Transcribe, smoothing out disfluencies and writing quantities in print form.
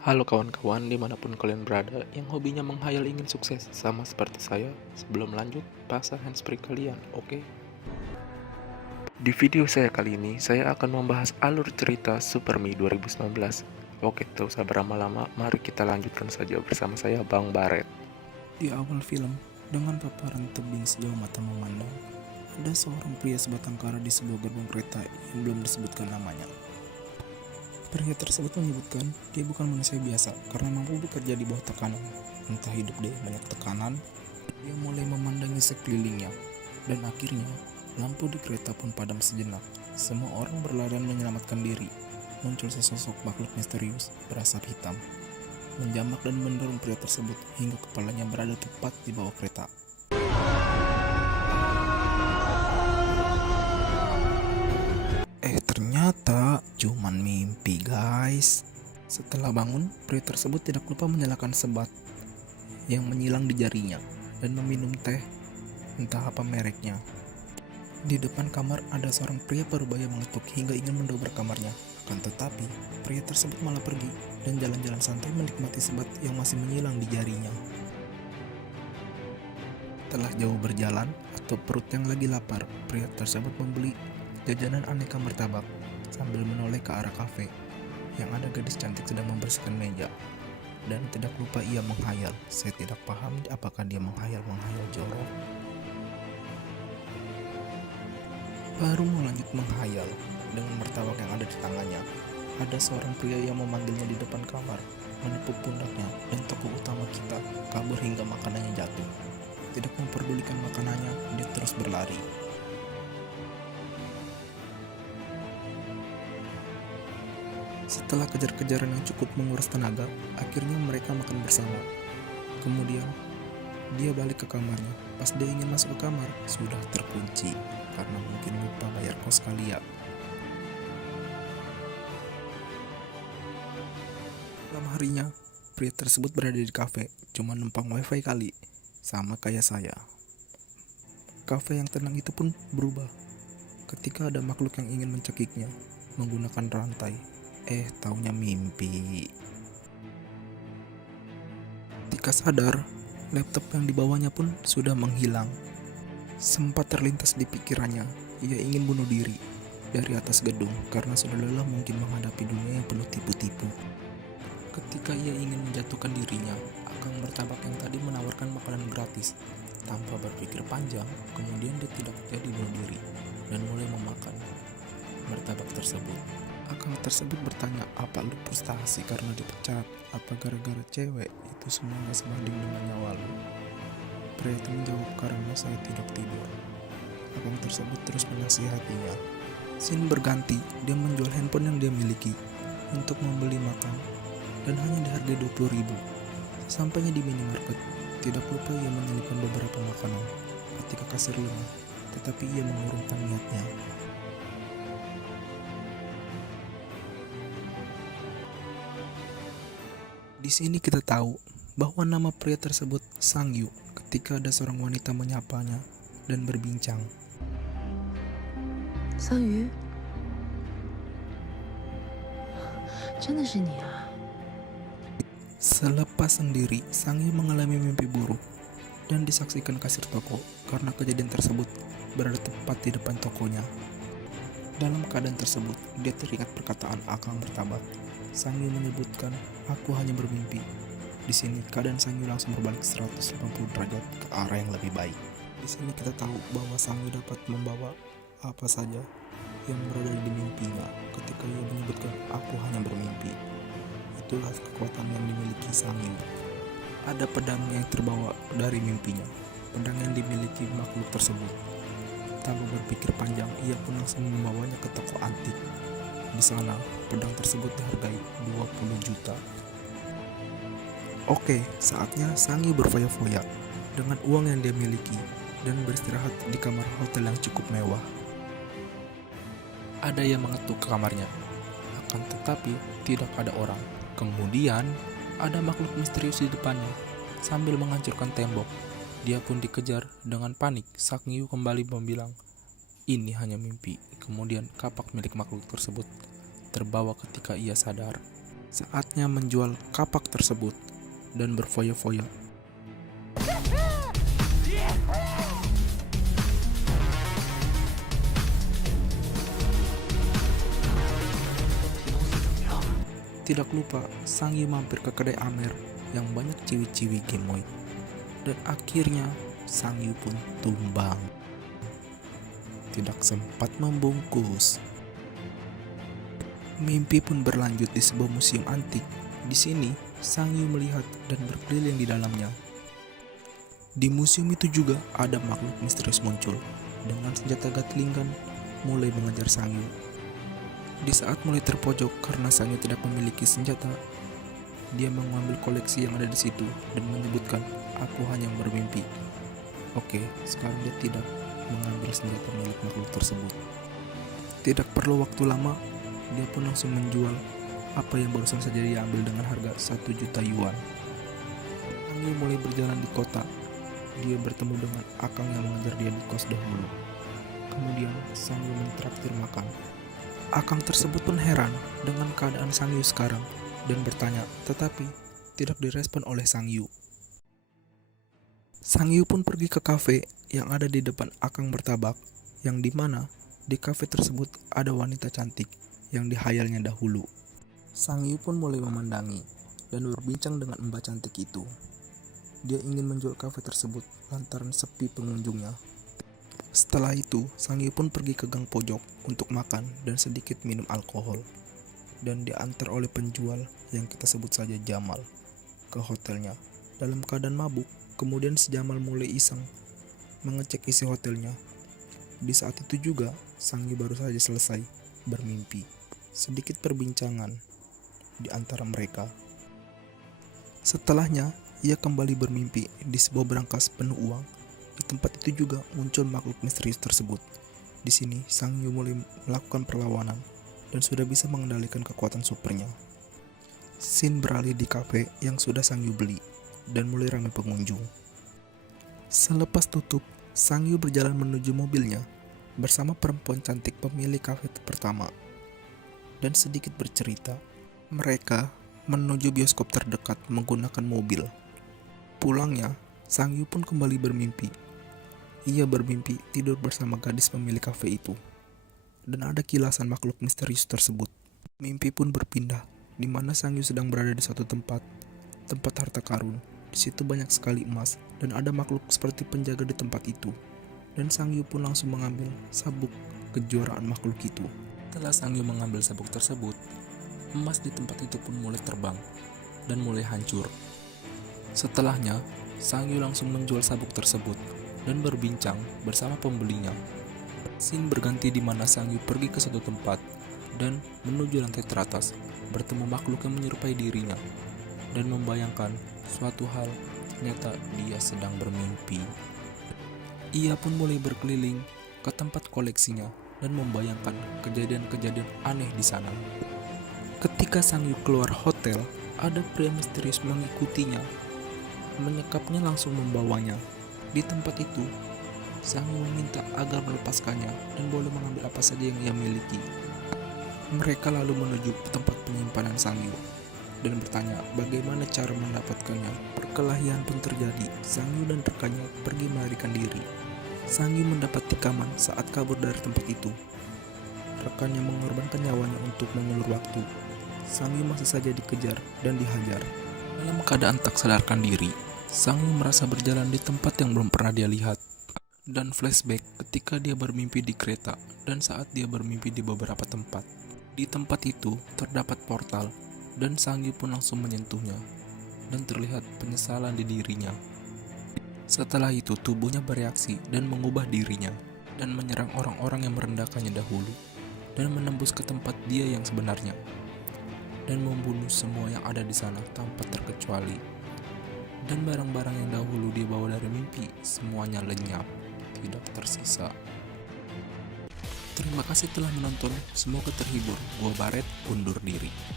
Halo kawan-kawan dimanapun kalian berada yang hobinya menghayal ingin sukses sama seperti saya. Sebelum lanjut, pasang handsfree kalian, oke? Di video saya kali ini, saya akan membahas alur cerita Super Mi 2019. Oke, tak usah berlama-lama, mari kita lanjutkan saja bersama saya, Bang Baret. Di awal film, dengan paparan tebing sejauh mata memandang, ada seorang pria sebatang kara di sebuah gerbong kereta yang belum disebutkan namanya. Pria tersebut menyebutkan dia bukan manusia biasa karena mampu bekerja di bawah tekanan. Entah hidup dia banyak tekanan, dia mulai memandangi sekelilingnya, dan akhirnya lampu di kereta pun padam sejenak. Semua orang berlarian menyelamatkan diri. Muncul sesosok makhluk misterius berasap hitam, menjamak dan mendorong pria tersebut hingga kepalanya berada tepat di bawah kereta. Ternyata cuman mimpi, guys. Setelah bangun, pria tersebut tidak lupa menyalakan sebat yang menyilang di jarinya dan meminum teh, entah apa mereknya. Di depan kamar ada seorang pria parubaya mengetuk hingga ingin mendobrak kamarnya. Akan tetapi, pria tersebut malah pergi dan jalan-jalan santai menikmati sebat yang masih menyilang di jarinya. Setelah jauh berjalan atau perut yang lagi lapar, pria tersebut membeli jajanan aneka martabak sambil menoleh ke arah kafe yang ada gadis cantik sedang membersihkan meja. Dan tidak lupa ia menghayal. Saya tidak paham apakah dia menghayal jorok. Baru mau lanjut menghayal, dengan martabak yang ada di tangannya, ada seorang pria yang memanggilnya di depan kamar, menepuk pundaknya, dan tokoh utama kita kabur hingga makanannya jatuh. Tidak memperdulikan makanannya, dia terus berlari. Setelah kejar-kejaran yang cukup menguras tenaga, akhirnya mereka makan bersama. Kemudian, dia balik ke kamarnya. Pas dia ingin masuk ke kamar, sudah terkunci karena mungkin lupa bayar kos kalian. Malam harinya, pria tersebut berada di kafe, cuma numpang wifi kali, sama kayak saya. Kafe yang tenang itu pun berubah ketika ada makhluk yang ingin mencekiknya menggunakan rantai. Taunya mimpi. Ketika sadar, laptop yang dibawanya pun sudah menghilang. Sempat terlintas di pikirannya, ia ingin bunuh diri dari atas gedung karena sudah lelah mungkin menghadapi dunia yang penuh tipu-tipu. Ketika ia ingin menjatuhkan dirinya, akang martabak yang tadi menawarkan makanan gratis. Tanpa berpikir panjang, kemudian dia tidak jadi bunuh diri dan mulai memakan martabak tersebut. Akang tersebut bertanya, apa lu frustasi karena dipecat? Apa gara-gara cewek? Itu semua gak sebanding dengan nyawa lu. Pria itu menjawab, karena saya tidak tidur. Akang tersebut terus menasihatinya. Scene berganti, dia menjual handphone yang dia miliki untuk membeli makan dan hanya dihargai 20.000. Sampainya di minimarket, tidak lupa ia menyelipkan beberapa makanan. Ketika kasir lengah, tetapi ia mengurungkan niatnya. Di sini kita tahu bahwa nama pria tersebut Sangyu ketika ada seorang wanita menyapanya dan berbincang. 桑榆，真的是你啊！ Selepas sendiri, Sangyu mengalami mimpi buruk dan disaksikan kasir toko karena kejadian tersebut berada tepat di depan tokonya. Dalam keadaan tersebut, dia teringat perkataan akang martabak. Sangyu menyebutkan, aku hanya bermimpi. Di sini, keadaan Sangyu langsung berbalik 180 derajat ke arah yang lebih baik. Di sini kita tahu bahwa Sangyu dapat membawa apa saja yang berada di mimpinya ketika ia menyebutkan, aku hanya bermimpi. Itulah kekuatan yang dimiliki Sangyu. Ada pedang yang terbawa dari mimpinya, pedang yang dimiliki makhluk tersebut. Tanpa berpikir panjang, ia pun langsung membawanya ke toko antik. Di sana, pedang tersebut dihargai 20 juta. Oke, saatnya Sangyu berfoya-foya dengan uang yang dia miliki dan beristirahat di kamar hotel yang cukup mewah. Ada yang mengetuk ke kamarnya, akan tetapi tidak ada orang. Kemudian, ada makhluk misterius di depannya sambil menghancurkan tembok. Dia pun dikejar dengan panik. Sangyu kembali membilang, ini hanya mimpi. Kemudian kapak milik makhluk tersebut terbawa ketika ia sadar. Saatnya menjual kapak tersebut dan berfoya-foya. Tidak lupa, Sang Yu mampir ke kedai Amer yang banyak ciwi-ciwi gemoy. Dan akhirnya, Sang Yu pun tumbang. Tidak sempat membungkus. Mimpi pun berlanjut di sebuah museum antik. Di sini, Sang Yu melihat dan berkeliling di dalamnya. Di museum itu juga ada makhluk misterius muncul dengan senjata Gatling gun mulai mengejar Sang Yu. Di saat mulai terpojok karena Sang Yu tidak memiliki senjata, dia mengambil koleksi yang ada di situ dan menyebutkan, "Aku hanya bermimpi." Oke, sekarang dia tidak mengambil senjata milik makhluk tersebut. Tidak perlu waktu lama, dia pun langsung menjual apa yang barusan saja dia ambil dengan harga 1 juta yuan. Sang Yu mulai berjalan di kota. Dia bertemu dengan Akang yang mengejar dia di kos dahulu. Kemudian Sang Yu mentraktir makan. Akang tersebut pun heran dengan keadaan Sang Yu sekarang dan bertanya, tetapi tidak direspon oleh Sang Yu. Sang Yu pun pergi ke kafe yang ada di depan Akang bertabak, yang dimana di kafe tersebut ada wanita cantik yang dihayalnya dahulu. Sang Yu pun mulai memandangi dan berbincang dengan mbak cantik itu. Dia ingin menjual kafe tersebut lantaran sepi pengunjungnya. Setelah itu, Sang Yu pun pergi ke gang pojok untuk makan dan sedikit minum alkohol. Dan diantar oleh penjual yang kita sebut saja Jamal ke hotelnya. Dalam keadaan mabuk, kemudian si Jamal mulai iseng mengecek isi hotelnya. Di saat itu juga, Sang Yu baru saja selesai bermimpi. Sedikit perbincangan di antara mereka. Setelahnya, ia kembali bermimpi di sebuah berangkas penuh uang. Di tempat itu juga muncul makhluk misterius tersebut. Di sini, Sang Yu mulai melakukan perlawanan dan sudah bisa mengendalikan kekuatan supernya. Scene beralih di kafe yang sudah Sang Yu beli dan mulai ramai pengunjung. Selepas tutup, Sang Yu berjalan menuju mobilnya bersama perempuan cantik pemilik kafe pertama dan sedikit bercerita. Mereka menuju bioskop terdekat menggunakan mobil. Pulangnya, Sang Yu pun kembali bermimpi. Ia bermimpi tidur bersama gadis pemilik kafe itu. Dan ada kilasan makhluk misterius tersebut. Mimpi pun berpindah, di mana Sang Yu sedang berada di suatu tempat harta karun. Di situ banyak sekali emas dan ada makhluk seperti penjaga di tempat itu. Dan Sang Yu pun langsung mengambil sabuk kejuaraan makhluk itu. Setelah Sang Yu mengambil sabuk tersebut, emas di tempat itu pun mulai terbang dan mulai hancur. Setelahnya, Sang Yu langsung menjual sabuk tersebut dan berbincang bersama pembelinya. Scene berganti di mana Sang Yu pergi ke suatu tempat dan menuju lantai teratas, bertemu makhluk yang menyerupai dirinya dan membayangkan suatu hal, ternyata dia sedang bermimpi. Ia pun mulai berkeliling ke tempat koleksinya dan membayangkan kejadian-kejadian aneh di sana. Ketika Sang Yu keluar hotel, ada pria misterius mengikutinya, menyekapnya langsung membawanya. Di tempat itu, Sang Yu meminta agar melepaskannya dan boleh mengambil apa saja yang ia miliki. Mereka lalu menuju ke tempat penyimpanan Sang Yu dan bertanya bagaimana cara mendapatkannya. Perkelahian pun terjadi. Sang Yu dan rekannya pergi melarikan diri. Sang Yu mendapat tikaman saat kabur dari tempat itu. Rekannya mengorbankan nyawanya untuk mengulur waktu. Sang Yu masih saja dikejar dan dihajar. Dalam keadaan tak sadarkan diri, Sang Yu merasa berjalan di tempat yang belum pernah dia lihat. Dan flashback ketika dia bermimpi di kereta dan saat dia bermimpi di beberapa tempat. Di tempat itu terdapat portal dan Sang Yu pun langsung menyentuhnya dan terlihat penyesalan di dirinya. Setelah itu tubuhnya bereaksi dan mengubah dirinya dan menyerang orang-orang yang merendahkannya dahulu dan menembus ke tempat dia yang sebenarnya dan membunuh semua yang ada di sana tanpa terkecuali. Dan barang-barang yang dahulu dia bawa dari mimpi semuanya lenyap, tidak tersisa. Terima kasih telah menonton, semoga terhibur. Gua Baret undur diri.